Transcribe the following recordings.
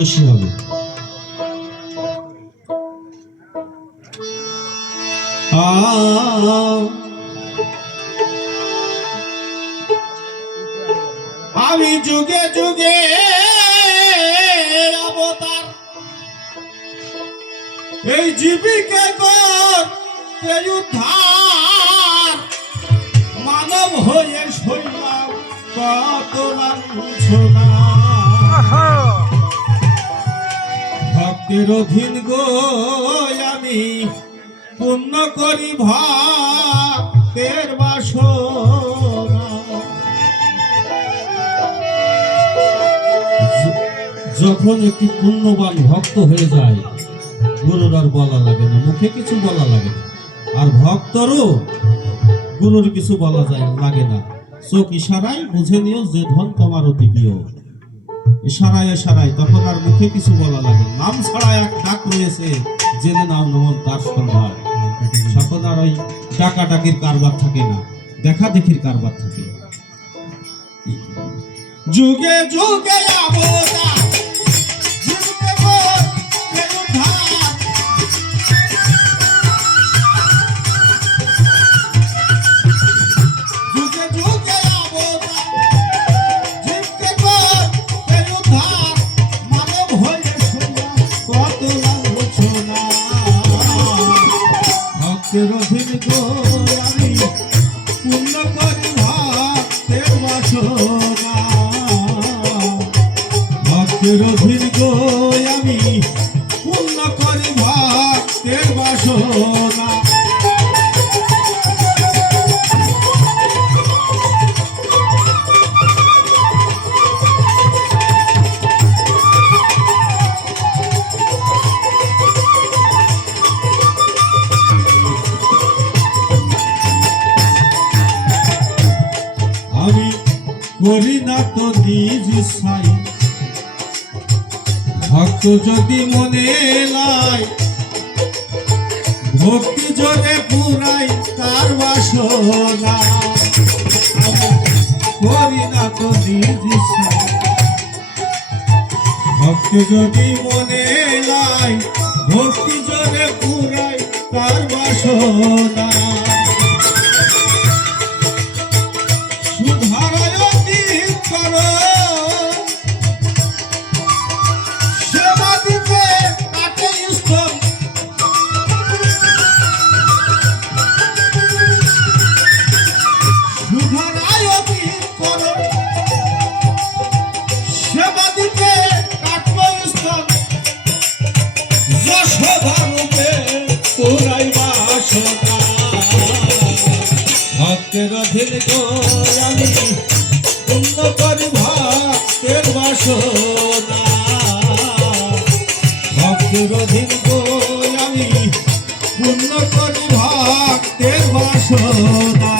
খুশি হবে। আমি যুগে যুগে অবতার এই জীবিকা করতে উদ্ধার মানব হয়ে শৈলাম কত লাঞ্ছনা ভক্তের অধীন গো আমি পূর্ণ করি ভক্তের বাসনা। যখন একটি পুণ্যবান ভক্ত হয়ে যায় গুরুর আর বলা লাগে না, মুখে কিছু বলা লাগে না, আর ভক্তরও গুরুর কিছু বলা যায় লাগে না। চোখ ইশারায় বুঝে নিও যে ধন তোমার অতি প্রিয়, ইশারায় ইশারায়, তখন আর মুখে কিছু বলা লাগে। নাম ছাড়া এক ডাক রয়েছে, জেনে নাও নমন তার সন্ধান। তখন আর ওই ডাকাডাকির কারবার থাকে না, দেখা দেখির কারবার থাকে। যুগে যুগে অবতার অধীন গো আমি পূর্ণ করি ভক্তের বাসনা। ভক্তের অধীন গো আমি পূর্ণ করি ভক্তের বাসনা। আমি করি না তো নিজ ইচ্ছাই, ভক্ত যদি মনে লাই, ভক্তি জোরে পুরাই তার বাসনা। আমি করি না তো নিজ ইচ্ছাই, ভক্ত যদি মনে লাই, ভক্তি জোরে পুরাই তার বাসনা। ভক্তের অধীন গো আমি পূর্ণ করি ভক্তের বাসনা। ভক্তের অধীন গো আমি পূর্ণ করি ভক্তের বাসনা।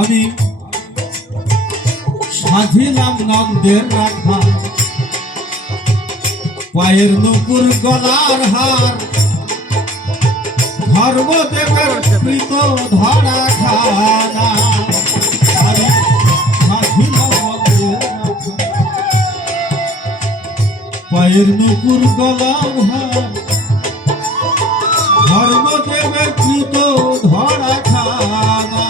আমি সাধিলাম নন্দের রাখা, পায়ের নুপুর গলার হার, ধর্মদেবের কৃত ধরা খানা। আমি সাধিলাম নন্দের রাখা, পায়ের নুপুর গলার হার, ধর্মদেবের কৃত ধরা খানা।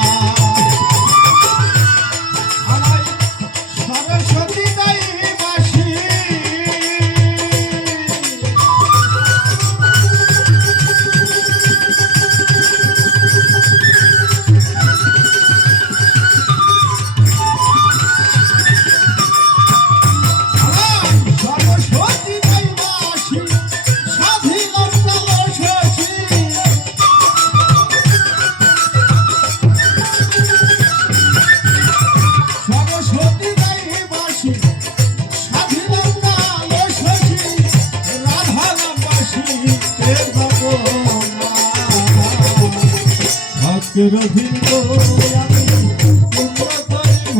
ভক্তের অধীন গো আমি পূর্ণ করি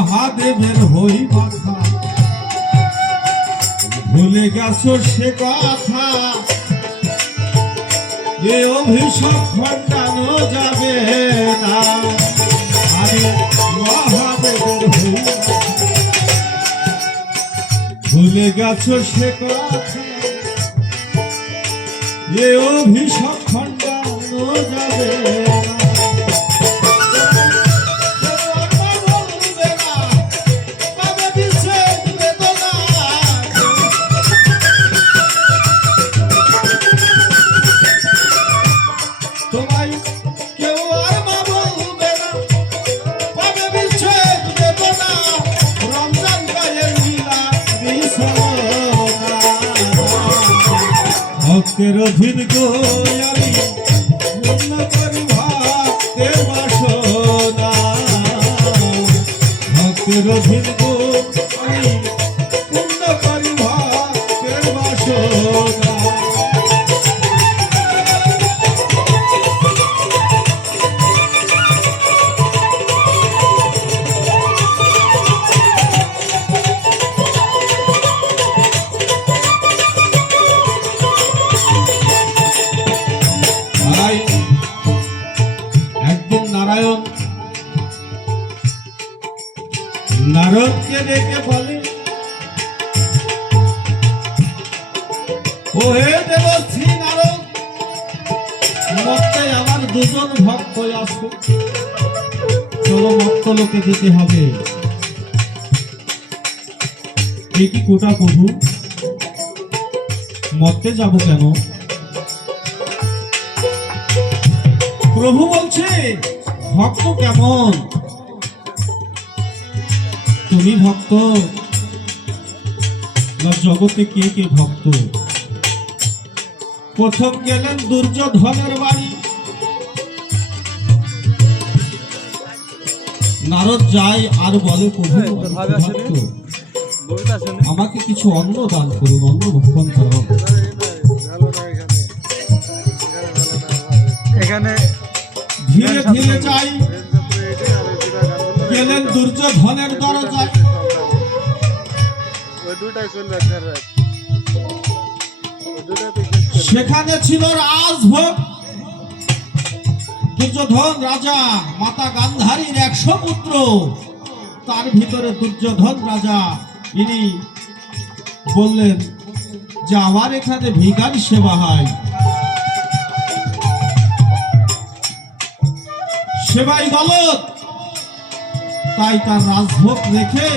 মহাদেবের হই মাথা, ভুলে গেছো সে কথা, এ অভিশাপ খণ্ডানো যাবে না। আমি মহাদেবের হই মাথা, ভুলে গেছো সে কথা, এ অভিশাপ খণ্ডানো যাবে না। ভক্তের অধীন গো আমি পূর্ণ করি ভক্তের বাসনা, ভক্তের অধীন গো আমি পূর্ণ করি ভক্তের বাসনা। নারদকে ডেকে বলে, ও হে দেবশ্রী নারদ, মর্তে আমার দুজন ভক্ত আছে, চলো মর্ত লোকে যেতে হবে। এ কি কোটা প্রভু, মর্তে যাব কেন? প্রভু বলছে, ভক্ত কেমন? তুমি ভক্ত না জগতে কে কে ভক্ত? প্রথম গেলেন দুর্যোধনের বাড়ি, নারদ যায় আর বলে, প্রভু ভক্ত, আমাকে কিছু অন্ন দান করুন, অন্ন ভক্ষণ করুন। এখানে ধীরে ধীরে যাই, গেলেন দুর্যোধনের দরজায়, সেখানে ছিল রাজভোগ। দুর্যোধন রাজা, মাতা গান্ধারীর 100 পুত্র, তার ভিতরে দুর্যোধন রাজা, ইনি বললেন যে আমার এখানে ভিখারি সেবা হয়, সেবাই গলত, তাই তার রাজভোগ রেখে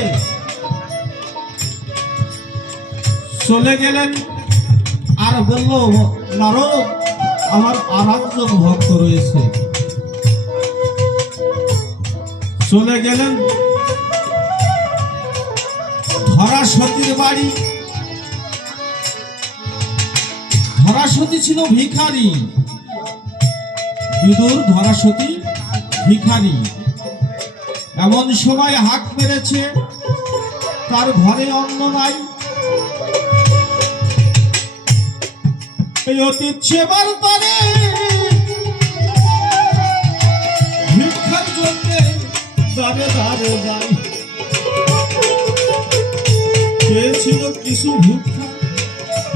চলে গেলেন। আর বলল, নারদ, আমার আর একজন ভক্ত রয়েছে। চলে গেলেন ধরাসতীর বাড়ি। ধরাসতী ছিল ভিখারি, বিদুর ধরাসতী ভিখারি। এমন সময় হাঁক মেরেছে, তার ঘরে অন্ন নাই। এই অতীত সেবার পরে ভিক্ষার জন্য দাঁড়ে দাঁড়ে যাই, চেয়েছিল কিছু ভিক্ষা,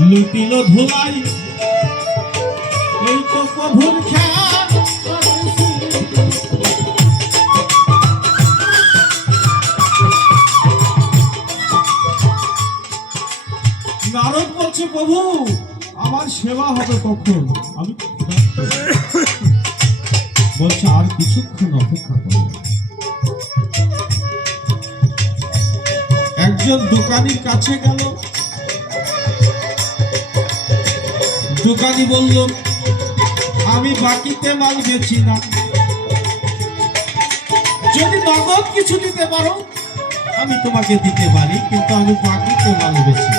লুটিল ধুলাই। এই তো প্রভুর খেয়া। নারদ বলছে, প্রভু আমার সেবা হবে কখন? আমি বলছে, আর কিছুক্ষণ অপেক্ষা করো। একজন দোকানির কাছে গেল। দোকানি বলল, আমি বাকিতে মাল বেচি না, যদি নগদ কিছু দিতে পারো আমি তোমাকে দিতে পারি, কিন্তু আমি বাকিতে মাল বেচি।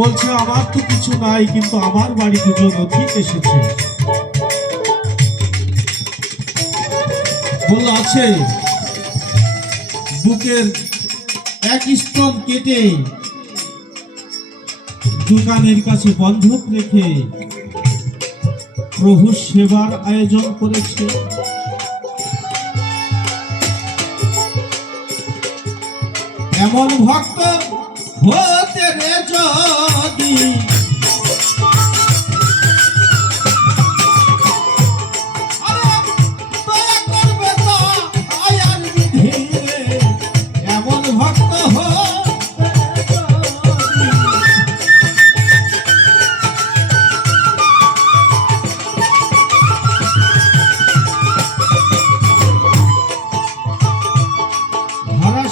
বলছে, আমার তো কিছু নাই, কিন্তু আমার বাড়ি দুজন অতিথি এসেছে। বলল, আছে। বুকের এক স্তন কেটে দোকানের কাছে বন্ধক রেখে প্রভু সেবার আয়োজন করেছে। এমন ভক্ত হতে রে যদি এমন ভক্ত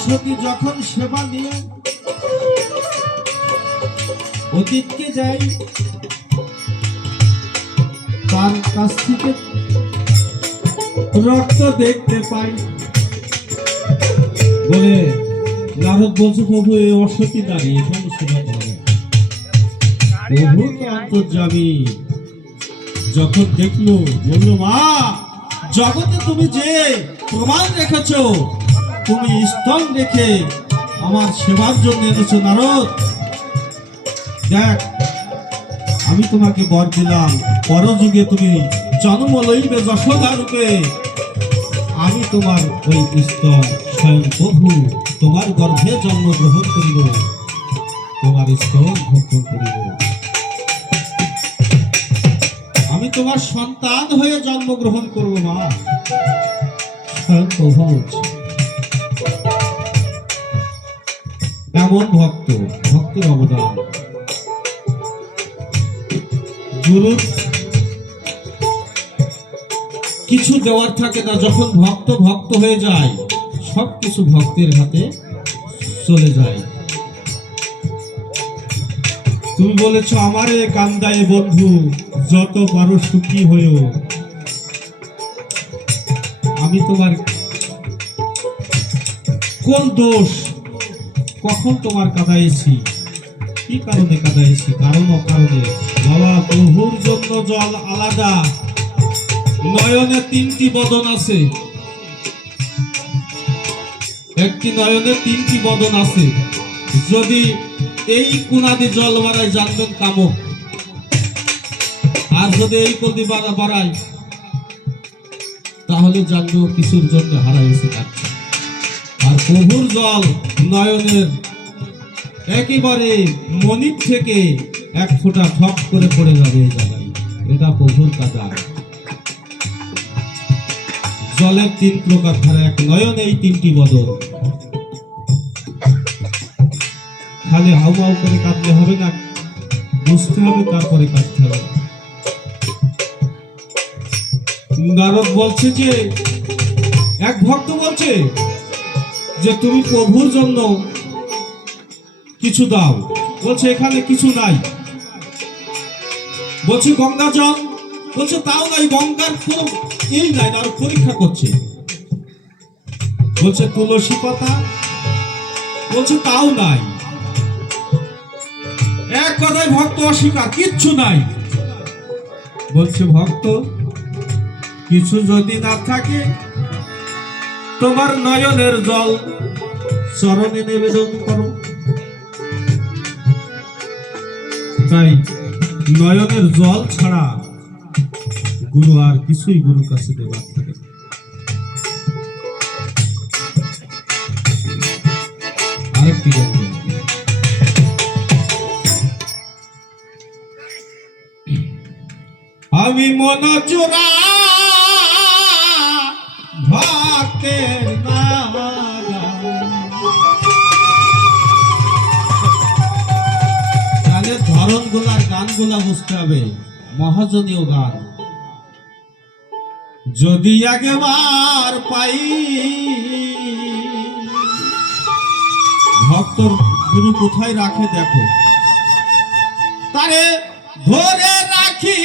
সতী যখন সেবা নিয়ে অতীতকে যাই, তার কাছ থেকে রক্ত দেখতে পাই বলে নারদ বলছে, প্রভু এই অসতী নারী এখানে সেবা করে। প্রভু তো অন্তর্যামী, যখন দেখলো বললো, মা জগতে তুমি যে প্রমাণ রেখেছো, তুমি স্তন রেখে আমার সেবার জন্য এনেছো নারদ, দেখ আমি তোমাকে বর দিলাম, পরযুগে তুমি জন্ম লইবে যশোদা রূপে, আমি তোমার ওই স্তন স্বয়ং প্রভু তোমার গর্ভে জন্মগ্রহণ করিব, তোমার স্তন ভক্ষণ করিব, আমি তোমার সন্তান হয়ে জন্মগ্রহণ করব মা। স্বয়ং প্রভু এমন ভক্ত, ভক্তের অবদান। গুরুর কিছু দেওয়ার থাকে না, যখন ভক্ত ভক্ত হয়ে যায় সবকিছু ভক্তের হাতে চলে যায়। তুমি বলেছ, আমারে কান্দায় বন্ধু যত পারো সুখী হয়েও, আমি তোমার কোন দোষ, কখন তোমার কাঁদাইছি, কি কারণে কাঁদাইছি, কারণ অকারণে। বাবা প্রভুর জন্য জল আলাদা, নয়নে তিনটি বদন আছে, একটি নয়নে তিনটি বদন আছে। যদি এই কুনাদি জল বাড়ায় জানবেন কামক, আর যদি এই কদি বাড়ায় তাহলে জানবেও কিছুর জন্য হারাইছে কাছে। আর প্রভুর জল নয়নের একেবারে মনির থেকে এক ফোঁটা ঠক করে পড়ে যাবে এই জায়গায়, এটা প্রভুর কাদা। জলের তিন প্রকার ধারা, এক নয়নে এই তিনটি বদল। খালি হাউ করে কাঁদলে হবে না, বুঝতে হবে, তারপরে কাঁদতে হবে। নারদ বলছে যে, এক ভক্ত বলছে যে তুমি প্রভুর জন্য কিছু দাও, বলছে এখানে কিছু নাই, বলছে গঙ্গা জল, বলছে তাও নাই, গঙ্গার কোনো এই নাই, আর পরীক্ষা করছে। বলছে তুলসী পাতা, বলছে তাও নাই। এক কথায় ভক্ত অস্বীকার, কিচ্ছু নাই। বলছে ভক্ত কিছু যদি না থাকে, তোমার নয়নের জল চরণে নিবেদন করো। তাই নয়নের জল ছাড়া গুরু আর কিছুই গুরুর কাছে দেবার থাকে। আরেকটি কথা, আমি মন চোরা ভক্তের গানের ধরন গুলা, গান গুলা বুঝতে হবে, মহাজনীয় গান। যদি আগেবার পাই ভক্তর গুরু কোথায় রাখে দেখো, তারে ধরে রাখি